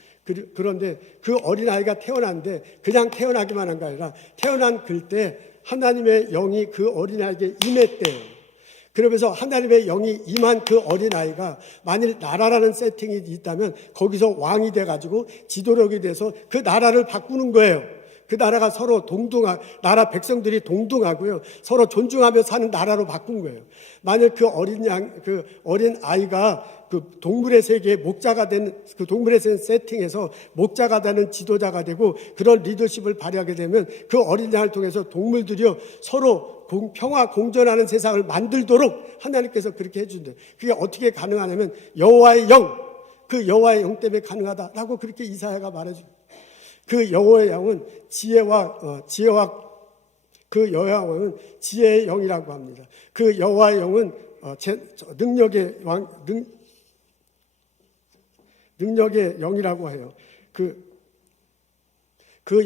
그런데 그 어린 아이가 태어났는데 그냥 태어나기만 한 게 아니라 태어난 그때 하나님의 영이 그 어린 아이에게 임했대요. 그러면서 하나님의 영이 임한 그 어린아이가 만일 나라라는 세팅이 있다면 거기서 왕이 돼가지고 지도력이 돼서 그 나라를 바꾸는 거예요. 그 나라가 서로 나라 백성들이 동등하고요. 서로 존중하며 사는 나라로 바꾼 거예요. 만일 그 어린 아이가 그 동물의 세계의 목자가 된 그 동물의 세팅에서 목자가 되는 지도자가 되고 그런 리더십을 발휘하게 되면 그 어린 양을 통해서 동물들이요 서로 평화 공존하는 세상을 만들도록 하나님께서 그렇게 해준대요. 그게 어떻게 가능하냐면 여호와의 영, 그 여호와의 영 때문에 가능하다라고 그렇게 이사야가 말해줘요. 그 여호와의 영은 그 여호와의 영은 지혜의 영이라고 합니다. 그 여호와의 영은 능력의 영이라고 해요. 그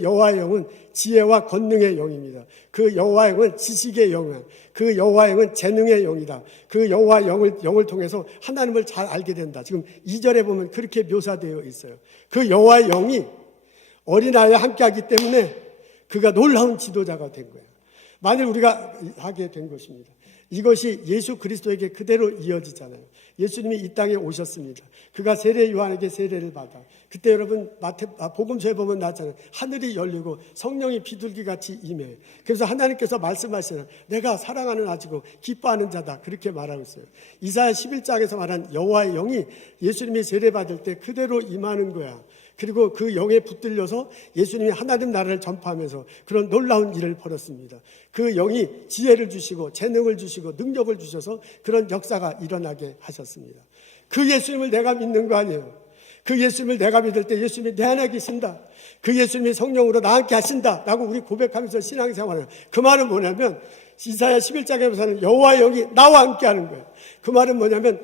여호와의 영은 지혜와 권능의 영입니다. 그 여호와의 영은 지식의 영이야. 그 여호와의 영은 재능의 영이다. 그 여호와의 영을 통해서 하나님을 잘 알게 된다. 지금 2절에 보면 그렇게 묘사되어 있어요. 그 여호와의 영이 어린아이와 함께하기 때문에 그가 놀라운 지도자가 된 거예요. 만일 우리가 하게 된 것입니다. 이것이 예수 그리스도에게 그대로 이어지잖아요. 예수님이 이 땅에 오셨습니다. 그가 세례 요한에게 세례를 받아. 그때 여러분 복음서에 보면 나잖아요. 하늘이 열리고 성령이 비둘기같이 임해. 그래서 하나님께서 말씀하시는 내가 사랑하는 아지고 기뻐하는 자다. 그렇게 말하고 있어요. 이사야 11장에서 말한 여호와의 영이 예수님이 세례 받을 때 그대로 임하는 거야. 그리고 그 영에 붙들려서 예수님이 하나님 나라를 전파하면서 그런 놀라운 일을 벌였습니다. 그 영이 지혜를 주시고 재능을 주시고 능력을 주셔서 그런 역사가 일어나게 하셨습니다. 그 예수님을 내가 믿는 거 아니에요. 그 예수님을 내가 믿을 때 예수님이 내 안에 계신다. 그 예수님이 성령으로 나와 함께 하신다 라고 우리 고백하면서 신앙생활을 해요. 그 말은 뭐냐면 이사야 11장에서는 여호와의 영이 나와 함께 하는 거예요. 그 말은 뭐냐면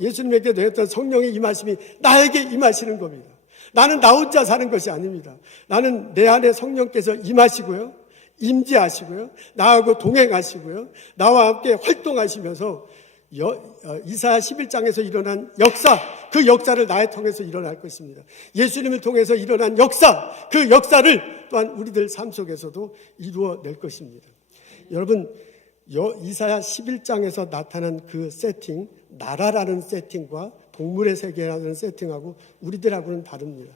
예수님에게 내었던 성령의 임하심이 나에게 임하시는 겁니다. 나는 나 혼자 사는 것이 아닙니다. 나는 내 안에 성령께서 임하시고요. 임재하시고요. 나하고 동행하시고요. 나와 함께 활동하시면서 이사야 11장에서 일어난 역사, 그 역사를 나에 통해서 일어날 것입니다. 예수님을 통해서 일어난 역사, 그 역사를 또한 우리들 삶 속에서도 이루어낼 것입니다. 여러분, 이사야 11장에서 나타난 그 세팅, 나라라는 세팅과 동물의 세계라는 세팅하고 우리들하고는 다릅니다.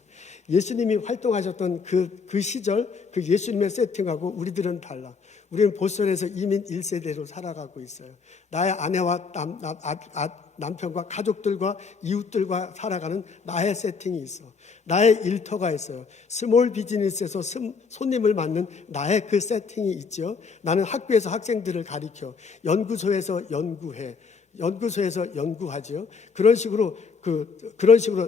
예수님이 활동하셨던 그 시절, 그 예수님의 세팅하고 우리들은 달라. 우리는 보솔에서 이민 1세대로 살아가고 있어요. 나의 아내와 남편과 가족들과 이웃들과 살아가는 나의 세팅이 있어. 나의 일터가 있어요. 스몰 비즈니스에서 손님을 맞는 나의 그 세팅이 있죠. 나는 학교에서 학생들을 가르쳐. 연구소에서 연구하죠. 그런 식으로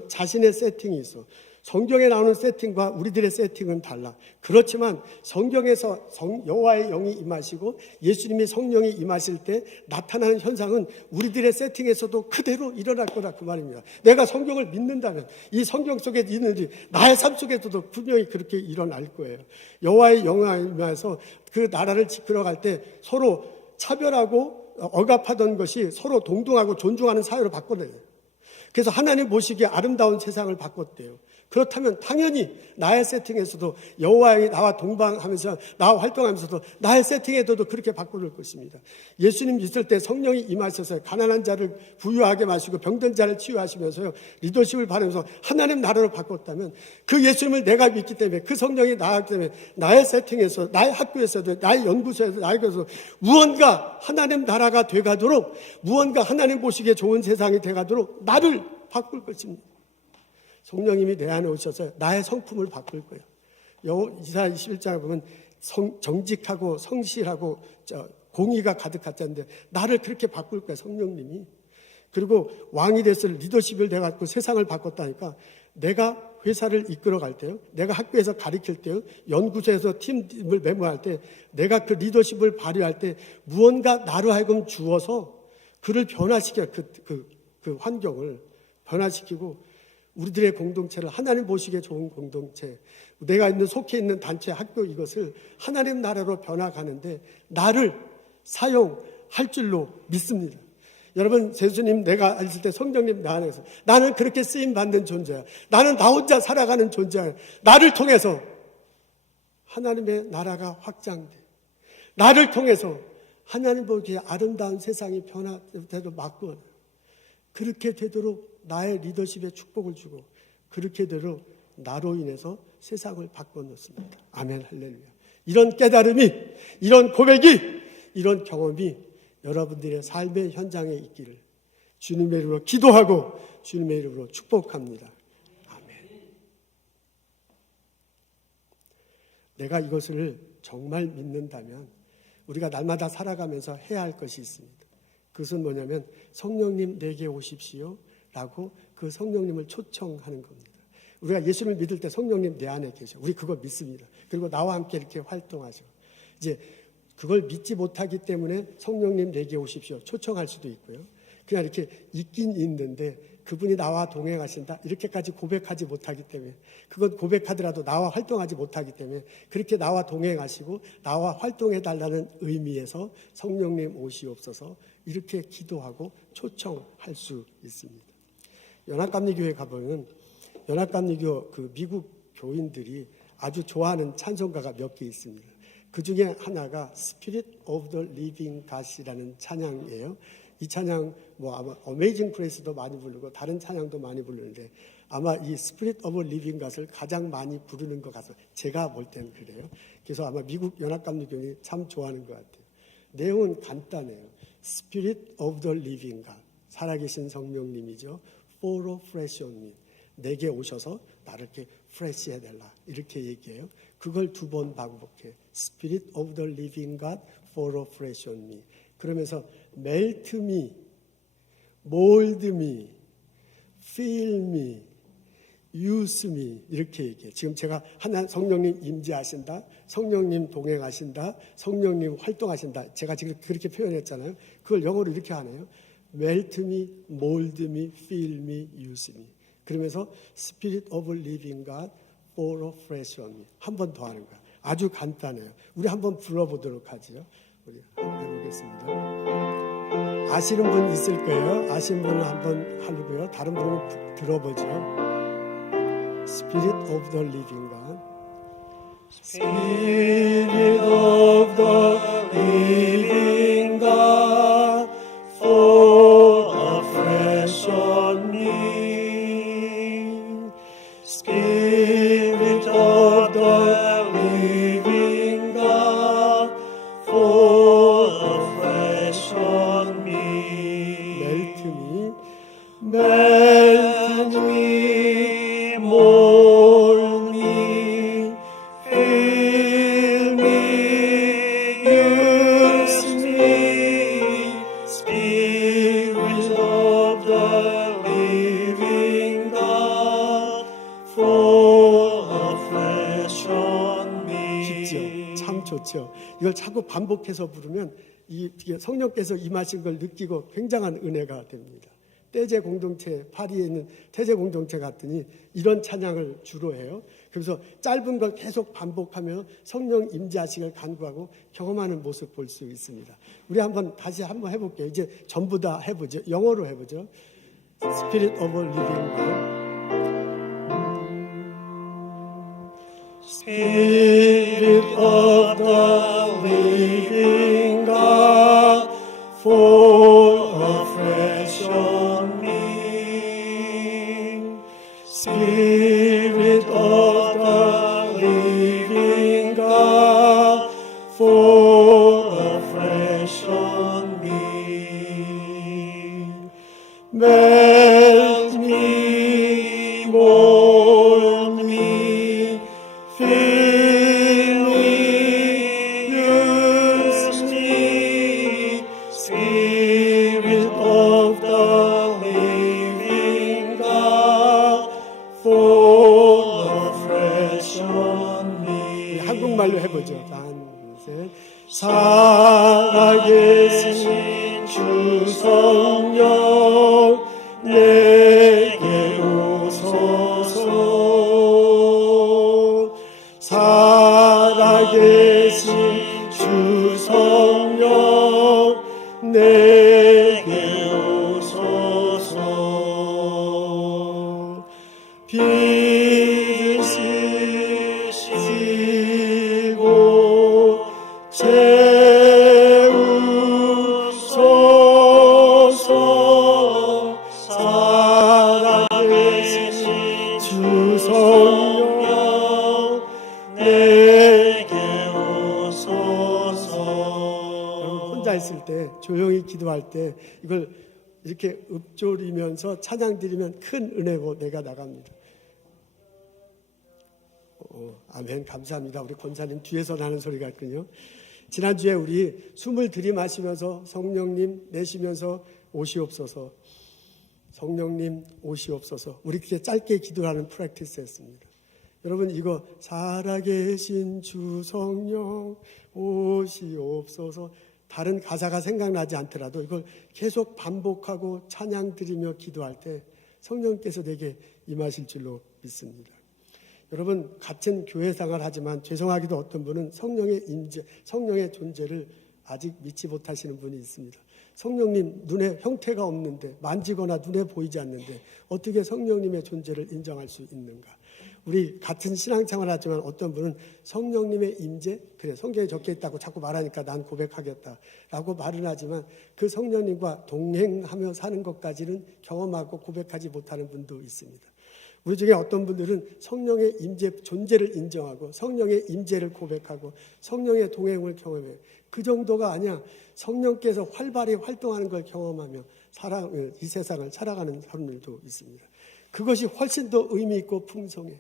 자신의 세팅이 있어. 성경에 나오는 세팅과 우리들의 세팅은 달라. 그렇지만 성경에서 여호와의 영이 임하시고 예수님이 성령이 임하실 때 나타나는 현상은 우리들의 세팅에서도 그대로 일어날 거다 그 말입니다. 내가 성경을 믿는다면 이 성경 속에 있는 일이 나의 삶 속에서도 분명히 그렇게 일어날 거예요. 여호와의 영이 임하여서 그 나라를 지키러갈 때 서로 차별하고 억압하던 것이 서로 동등하고 존중하는 사회로 바꿔내요. 그래서 하나님 보시기에 아름다운 세상을 바꿨대요. 그렇다면 당연히 나의 세팅에서도 여호와의 나와 동방하면서 나와 활동하면서도 나의 세팅에서도 그렇게 바꿔놓을 것입니다. 예수님 믿을 때 성령이 임하셔서 가난한 자를 부유하게 마시고 병든 자를 치유하시면서요 리더십을 발휘하면서 하나님 나라로 바꿨다면 그 예수님을 내가 믿기 때문에 그 성령이 나왔기 때문에 나의 세팅에서 나의 학교에서도 나의 연구소에서 나의 곳에서 무언가 하나님 나라가 돼가도록 무언가 하나님 보시기에 좋은 세상이 돼가도록 나를 바꿀 것입니다. 성령님이 내 안에 오셔서 나의 성품을 바꿀 거예요. 이사야 21장에 보면 정직하고 성실하고 공의가 가득했는데 나를 그렇게 바꿀 거예요. 성령님이. 그리고 왕이 돼서 리더십을 내갖고 세상을 바꿨다니까 내가 회사를 이끌어갈 때요, 내가 학교에서 가르칠 때요, 연구소에서 팀을 메모할 때, 내가 그 리더십을 발휘할 때 무언가 나로 하여금 주어서 그를 변화시켜, 그 환경을 변화시키고 우리들의 공동체를 하나님 보시기에 좋은 공동체, 내가 있는 속해 있는 단체, 학교 이것을 하나님 나라로 변화가는데 나를 사용할 줄로 믿습니다. 여러분, 예수님 내가 있을 때 성령님 나 안에서 나는 그렇게 쓰임받는 존재야. 나는 나 혼자 살아가는 존재야. 나를 통해서 하나님의 나라가 확장돼. 나를 통해서 하나님 보기에 아름다운 세상이 변화되도록 막고, 그렇게 되도록 나의 리더십에 축복을 주고, 그렇게 되도록 나로 인해서 세상을 바꿔놓습니다. 아멘, 할렐루야. 이런 깨달음이, 이런 고백이, 이런 경험이 여러분들의 삶의 현장에 있기를 주님의 이름으로 기도하고 주님의 이름으로 축복합니다. 아멘. 내가 이것을 정말 믿는다면 우리가 날마다 살아가면서 해야 할 것이 있습니다. 그것은 뭐냐면 성령님 내게 오십시오 라고 그 성령님을 초청하는 겁니다. 우리가 예수를 믿을 때 성령님 내 안에 계셔. 우리 그거 믿습니다. 그리고 나와 함께 이렇게 활동하죠. 이제 그걸 믿지 못하기 때문에 성령님 내게 오십시오 초청할 수도 있고요. 그냥 이렇게 있긴 있는데 그분이 나와 동행하신다 이렇게까지 고백하지 못하기 때문에, 그건 고백하더라도 나와 활동하지 못하기 때문에 그렇게 나와 동행하시고 나와 활동해달라는 의미에서 성령님 오시옵소서 이렇게 기도하고 초청할 수 있습니다. 연합감리교회 가보면 연합감리교 그 미국 교인들이 아주 좋아하는 찬송가가 몇 개 있습니다. 그 중에 하나가 Spirit of the Living God이라는 찬양이에요. 이 찬양 아마 Amazing Grace도 많이 부르고 다른 찬양도 많이 부르는데 아마 이 Spirit of the Living God을 가장 많이 부르는 것 같아요. 제가 볼 때는 그래요. 그래서 아마 미국 연합감리교인이 참 좋아하는 것 같아요. 내용은 간단해요. Spirit of the Living God, 살아계신 성령님이죠. Fall afresh on me, 내게 오셔서 나를 이렇게 프레시 해달라 이렇게 얘기해요. 그걸 2번 반복해. Spirit of the living God, fall afresh on me. 그러면서 melt me, mold me, fill me, use me 이렇게 얘기해요. 지금 제가 하나 성령님 임재하신다, 성령님 동행하신다, 성령님 활동하신다. 제가 지금 그렇게 표현했잖아요. 그걸 영어로 이렇게 하네요. melt me, mold me, fill me, use me. 그러면서 Spirit of living God, fall afresh on me. 한 번 더 하는 거야. 아주 간단해요. 우리 한번 불러보도록 하죠. 우리 한번 해보겠습니다. 아시는 분 있을 거예요. 아시는 분은 한번 하고요. 다른 분은 들어보죠. Spirit of the living God. Spirit of the living God, fall afresh on me. Spirit of the living God, fall afresh on me. Melt me, mold me, fill me, use me. Spirit of the living God, fall afresh on me. 깊죠? 참 좋죠. 이걸 자꾸 반복해서 부르면 이게 성령께서 임하신 걸 느끼고 굉장한 은혜가 됩니다. 떼제 공동체, 파리에 있는 태제 공동체 같더니 이런 찬양을 주로 해요. 그래서 짧은 걸 계속 반복하며 성령 임재하시기를 간구하고 경험하는 모습 볼 수 있습니다. 우리 다시 한번 해볼게요. 이제 전부 다 해보죠. 영어로 해보죠. Spirit of living God. Spirit of the living God, fall afresh on me. Spirit of the living God, fall afresh on me. Melt me, mold me, fill me, use me. Spirit of the living God, fall 셋. 살아계신 주 성령 내게 오소서. 살아계신 주 성령 내게 오소서. 믿으시고 채우소서. 살아계신 주 성령 내게 오소서. 여러분 혼자 있을 때 조용히 기도할 때 이걸 이렇게 읊조리면서 찬양 드리면 큰 은혜고 내가 나갑니다. 아멘. 감사합니다. 우리 권사님 뒤에서 나는 소리 같군요. 지난주에 우리 숨을 들이마시면서 성령님 내쉬면서 오시옵소서, 성령님 오시옵소서, 우리 그렇게 짧게 기도하는 프랙티스 했습니다. 여러분 이거 살아계신 주 성령 오시옵소서, 다른 가사가 생각나지 않더라도 이걸 계속 반복하고 찬양 드리며 기도할 때 성령께서 내게 임하실 줄로 믿습니다. 여러분 같은 교회 생활을 하지만 죄송하게도 어떤 분은 성령의 임재, 성령의 존재를 아직 믿지 못하시는 분이 있습니다. 성령님 눈에 형태가 없는데, 만지거나 눈에 보이지 않는데 어떻게 성령님의 존재를 인정할 수 있는가? 우리 같은 신앙생활을 하지만 어떤 분은 성령님의 임재, 그래 성경에 적혀 있다고 자꾸 말하니까 난 고백하겠다라고 말은 하지만 그 성령님과 동행하며 사는 것까지는 경험하고 고백하지 못하는 분도 있습니다. 우리 중에 어떤 분들은 성령의 임재 존재를 인정하고 성령의 임재를 고백하고 성령의 동행을 경험해요. 그 정도가 아니야. 성령께서 활발히 활동하는 걸 경험하며 이 세상을 살아가는 사람들도 있습니다. 그것이 훨씬 더 의미 있고 풍성해.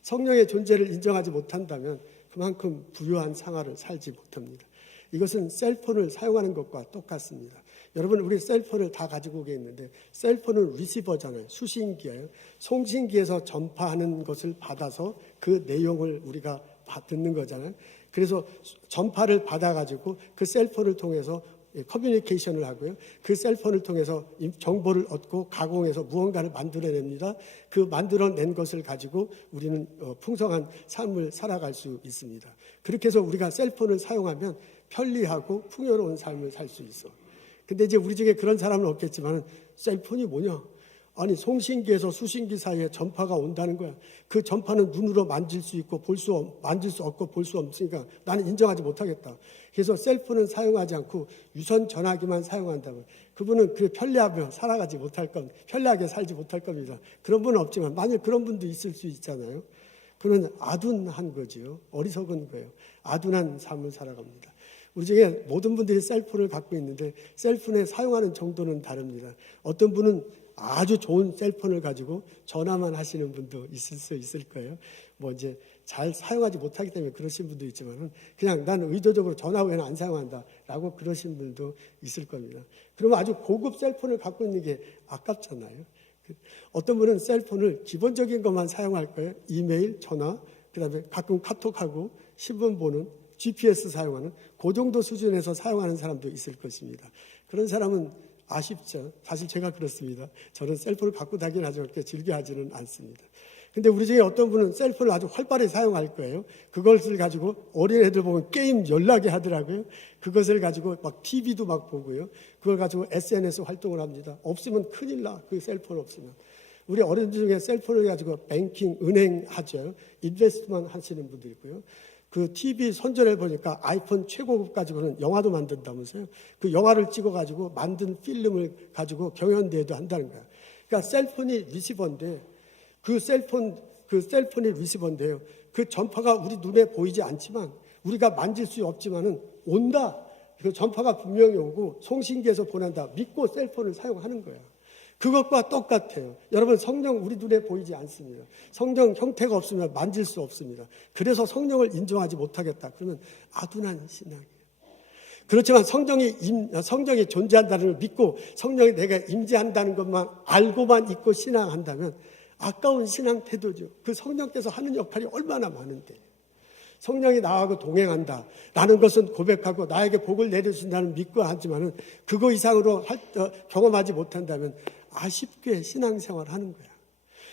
성령의 존재를 인정하지 못한다면 그만큼 부유한 생활을 살지 못합니다. 이것은 셀폰을 사용하는 것과 똑같습니다. 여러분 우리 셀폰을 다 가지고 있는데 셀폰은 리시버잖아요. 수신기예요. 송신기에서 전파하는 것을 받아서 그 내용을 우리가 듣는 거잖아요. 그래서 전파를 받아가지고 그 셀폰을 통해서 커뮤니케이션을 하고요. 그 셀폰을 통해서 정보를 얻고 가공해서 무언가를 만들어냅니다. 그 만들어낸 것을 가지고 우리는 풍성한 삶을 살아갈 수 있습니다. 그렇게 해서 우리가 셀폰을 사용하면 편리하고 풍요로운 삶을 살 수 있어. 근데 이제 우리 중에 그런 사람은 없겠지만 셀폰이 뭐냐? 아니 송신기에서 수신기 사이에 전파가 온다는 거야. 그 전파는 눈으로 만질 수 있고 만질 수 없고 볼 수 없으니까 나는 인정하지 못하겠다. 그래서 셀폰은 사용하지 않고 유선 전화기만 사용한다면 그분은 그 편리하며 살아가지 못할 겁니다. 편리하게 살지 못할 겁니다. 그런 분은 없지만 만일 그런 분도 있을 수 있잖아요. 그는 아둔한 거지요. 어리석은 거예요. 아둔한 삶을 살아갑니다. 우리 중에 모든 분들이 셀폰을 갖고 있는데 셀폰에 사용하는 정도는 다릅니다. 어떤 분은 아주 좋은 셀폰을 가지고 전화만 하시는 분도 있을 수 있을 거예요. 뭐 이제 잘 사용하지 못하기 때문에 그러신 분도 있지만은 그냥 나는 의도적으로 전화 외에는 안 사용한다라고 그러신 분도 있을 겁니다. 그러면 아주 고급 셀폰을 갖고 있는 게 아깝잖아요. 어떤 분은 셀폰을 기본적인 것만 사용할 거예요. 이메일, 전화, 그다음에 가끔 카톡하고 신문 보는, GPS 사용하는 그 정도 수준에서 사용하는 사람도 있을 것입니다. 그런 사람은 아쉽죠. 사실 제가 그렇습니다. 저는 셀폰을 갖고 다니긴 하지만 그렇게 즐겨하지는 않습니다. 근데 우리 중에 어떤 분은 셀폰을 아주 활발히 사용할 거예요. 그것을 가지고 어린애들 보면 게임 연락이 하더라고요. 그것을 가지고 막 TV도 막 보고요. 그걸 가지고 SNS 활동을 합니다. 없으면 큰일 나. 그 셀폰 없으면. 우리 어린이들 중에 셀폰을 가지고 뱅킹, 은행 하죠. 인베스트만 하시는 분도 있고요. 그 TV 선전을 보니까 아이폰 최고급 가지고는 영화도 만든다면서요. 그 영화를 찍어가지고 만든 필름을 가지고 경연대회도 한다는 거야. 그러니까 셀폰이 리시버인데 그 셀폰이 리시버인데요. 그 전파가 우리 눈에 보이지 않지만 우리가 만질 수 없지만은 온다. 그 전파가 분명히 오고 송신기에서 보낸다. 믿고 셀폰을 사용하는 거야. 그것과 똑같아요. 여러분 성령 우리 눈에 보이지 않습니다. 성령 형태가 없으면 만질 수 없습니다. 그래서 성령을 인정하지 못하겠다. 그러면 아둔한 신앙이에요. 그렇지만 성령이 존재한다는 걸 믿고 성령이 내가 임재한다는 것만 알고만 있고 신앙한다면 아까운 신앙 태도죠. 그 성령께서 하는 역할이 얼마나 많은데. 성령이 나하고 동행한다 라는 것은 고백하고 나에게 복을 내려준다는 믿고 하지만은 그거 이상으로 경험하지 못한다면 아쉽게 신앙생활 하는 거야.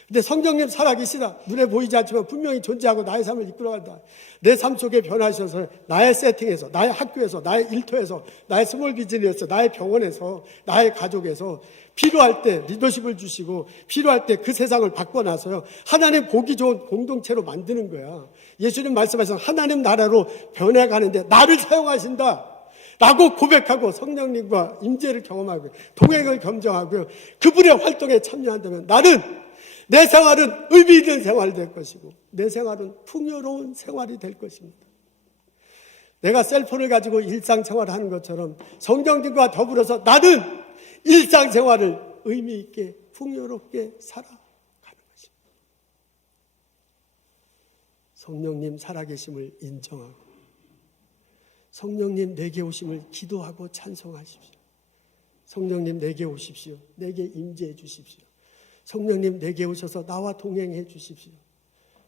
근데 성령님 살아계시다. 눈에 보이지 않지만 분명히 존재하고 나의 삶을 이끌어간다. 내 삶 속에 변하셔서 나의 세팅에서, 나의 학교에서, 나의 일터에서, 나의 스몰 비즈니스에서, 나의 병원에서, 나의 가족에서 필요할 때 리더십을 주시고 필요할 때 그 세상을 바꿔놔서요. 하나님 보기 좋은 공동체로 만드는 거야. 예수님 말씀하신 하나님 나라로 변해가는데 나를 사용하신다. 라고 고백하고 성령님과 임재를 경험하고 동행을 겸정하고요. 그분의 활동에 참여한다면 나는 내 생활은 의미 있는 생활이 될 것이고 내 생활은 풍요로운 생활이 될 것입니다. 내가 셀폰을 가지고 일상생활을 하는 것처럼 성령님과 더불어서 나는 일상생활을 의미 있게 풍요롭게 살아가는 것입니다. 성령님 살아계심을 인정하고 성령님 내게 오심을 기도하고 찬송하십시오. 성령님 내게 오십시오. 내게 임재해 주십시오. 성령님 내게 오셔서 나와 동행해 주십시오.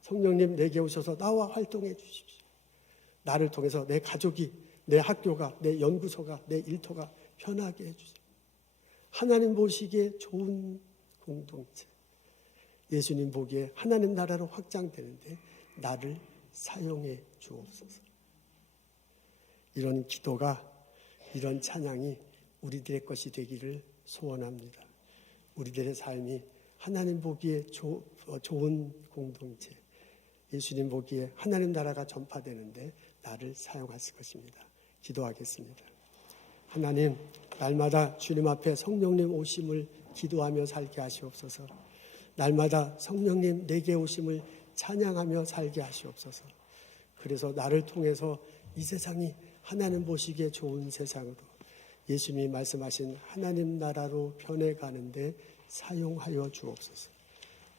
성령님 내게 오셔서 나와 활동해 주십시오. 나를 통해서 내 가족이, 내 학교가, 내 연구소가, 내 일터가 편하게 해주세요. 하나님 보시기에 좋은 공동체, 예수님 보기에 하나님 나라로 확장되는데 나를 사용해 주옵소서. 이런 기도가, 이런 찬양이 우리들의 것이 되기를 소원합니다. 우리들의 삶이 하나님 보기에 좋은 공동체, 예수님 보기에 하나님 나라가 전파되는데 나를 사용하실 것입니다. 기도하겠습니다. 하나님, 날마다 주님 앞에 성령님 오심을 기도하며 살게 하시옵소서. 날마다 성령님 내게 오심을 찬양하며 살게 하시옵소서. 그래서 나를 통해서 이 세상이 하나님 보시기에 좋은 세상으로 예수님이 말씀하신 하나님 나라로 변해가는데 사용하여 주옵소서.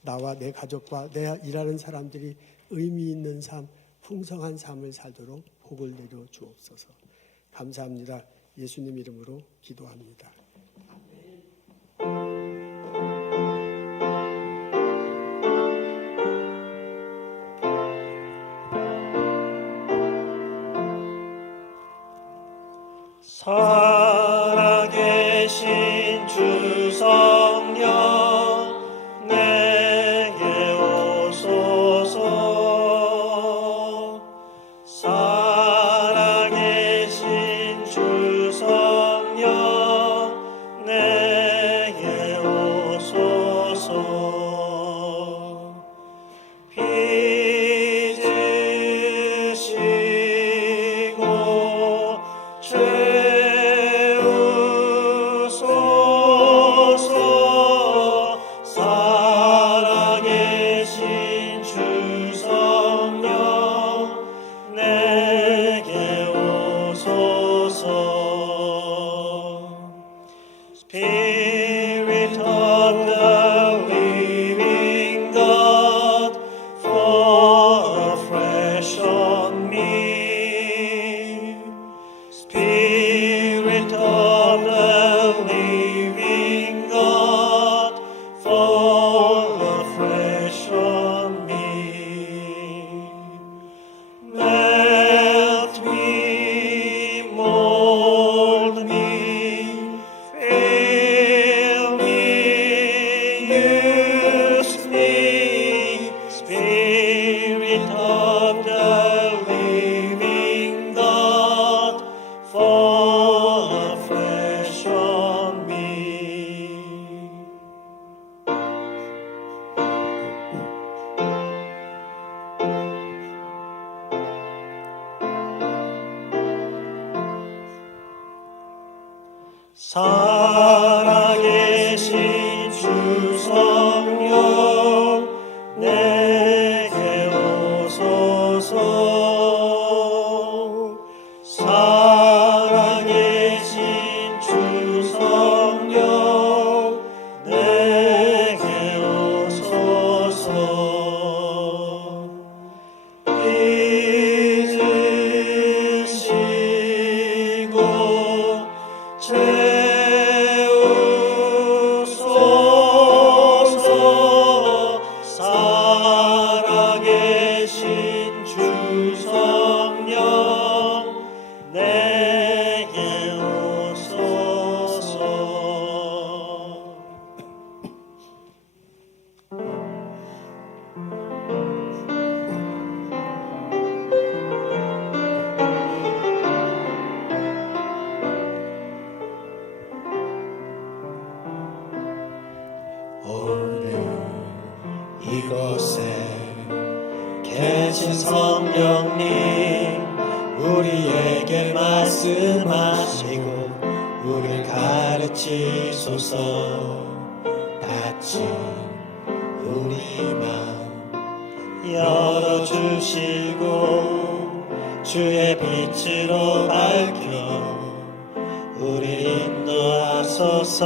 나와 내 가족과 내 일하는 사람들이 의미 있는 삶, 풍성한 삶을 살도록 복을 내려 주옵소서. 감사합니다. 예수님 이름으로 기도합니다. 살아계신 주 성령 내게 오소서. 살아계신 주 성령 내게 오소서. 빚으시고 채우소서. 살아계신 주 성령 내게 오소서. Spirit of the living God, fall afresh on me. Spirit of the living God, fall afresh on me. Melt me, mold me, fill me, use me. Spirit of the living God, fall afresh on me. 살아계신 주 성령 내게 오소서. 살아계신 주 성령 내게 오소서. 빚으시고 채우소서. 오늘 이곳에 계신 성령님 우리에게 말씀하시고 우리를 가르치소서. 닫힌 우리 맘 열어주시고 주의 빛으로 밝혀 우리 인도하소서.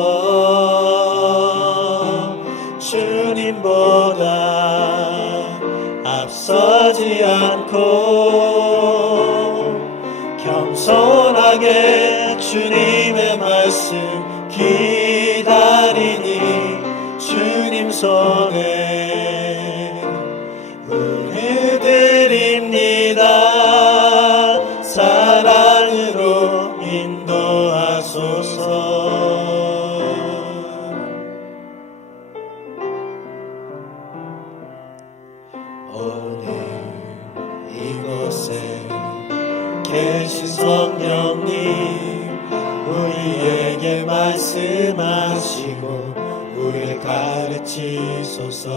주님보다 앞서지 않고 겸손하게 주님의 말씀 기다리니 주님 손에 은혜 드립니다. 사랑으로 인도하소서. 오늘 이곳에 계신 성령님 우리에게 말씀하시고 우리를 가르치소서.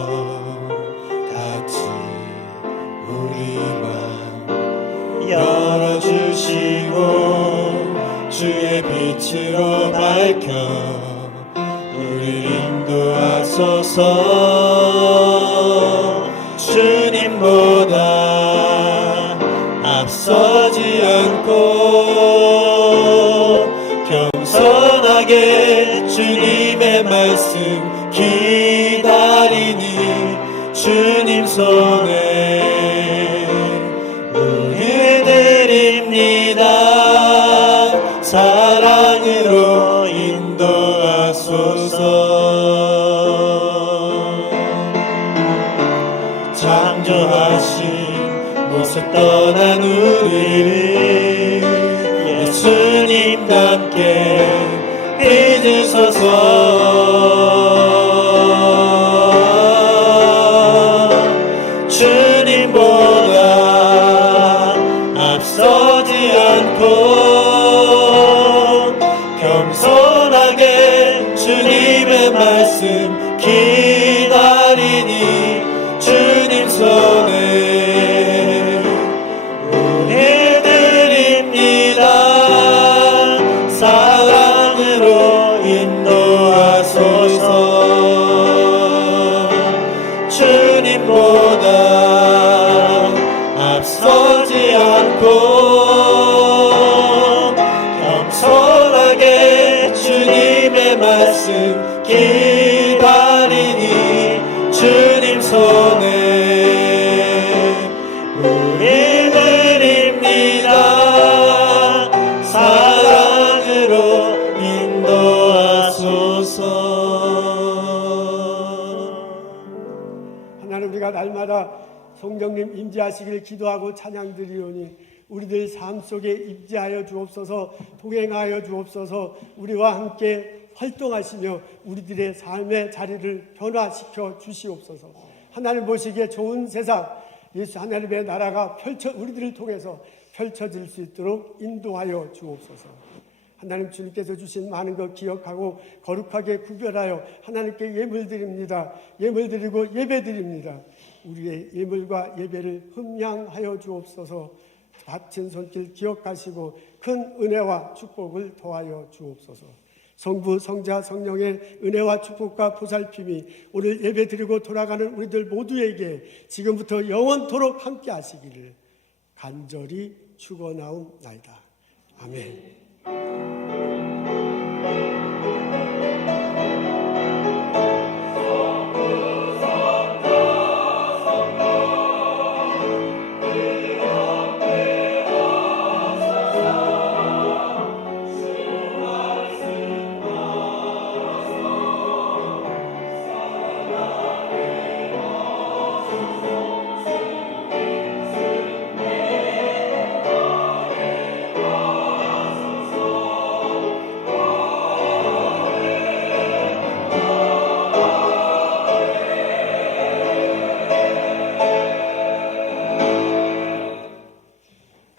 같이 우리 맘 열어주시고 주의 빛으로 밝혀 우리를 인도하소서. 주님보다 앞서지 않고 겸손하게 주님의 말씀 기다리니 주님 손에 은혜 드립니다. 사랑으로 인도하소서. 창조하신 모습 떠난 우리를 예수님과 함께 믿으소서. 주님보다 앞서지 않고 겸손하게 주님의 말씀 기다리니 주님 손에 은혜 드립니다. 사랑으로 인도하소서. 주님보다 앞서지 않고 겸손하게 주님의 말씀 기다리니 주님 손에 은혜 드립니다. 사랑으로 인도하소서. 하나님, 우리가 날마다 성령님 임재하시길 기도하고 찬양드리오니 우리들 삶 속에 임재하여 주옵소서. 동행하여 주옵소서. 우리와 함께 활동하시며 우리들의 삶의 자리를 변화시켜 주시옵소서. 하나님 보시기에 좋은 세상, 예수 하나님의 나라가 우리들을 통해서 펼쳐질 수 있도록 인도하여 주옵소서. 하나님, 주님께서 주신 많은 것 기억하고 거룩하게 구별하여 하나님께 예물 드립니다. 예물 드리고 예배 드립니다. 우리의 예물과 예배를 흠양하여 주옵소서. 바친 손길 기억하시고 큰 은혜와 축복을 더하여 주옵소서. 성부, 성자, 성령의 은혜와 축복과 보살핌이 오늘 예배 드리고 돌아가는 우리들 모두에게 지금부터 영원토록 함께 하시기를 간절히 축원하옵나이다. 아멘.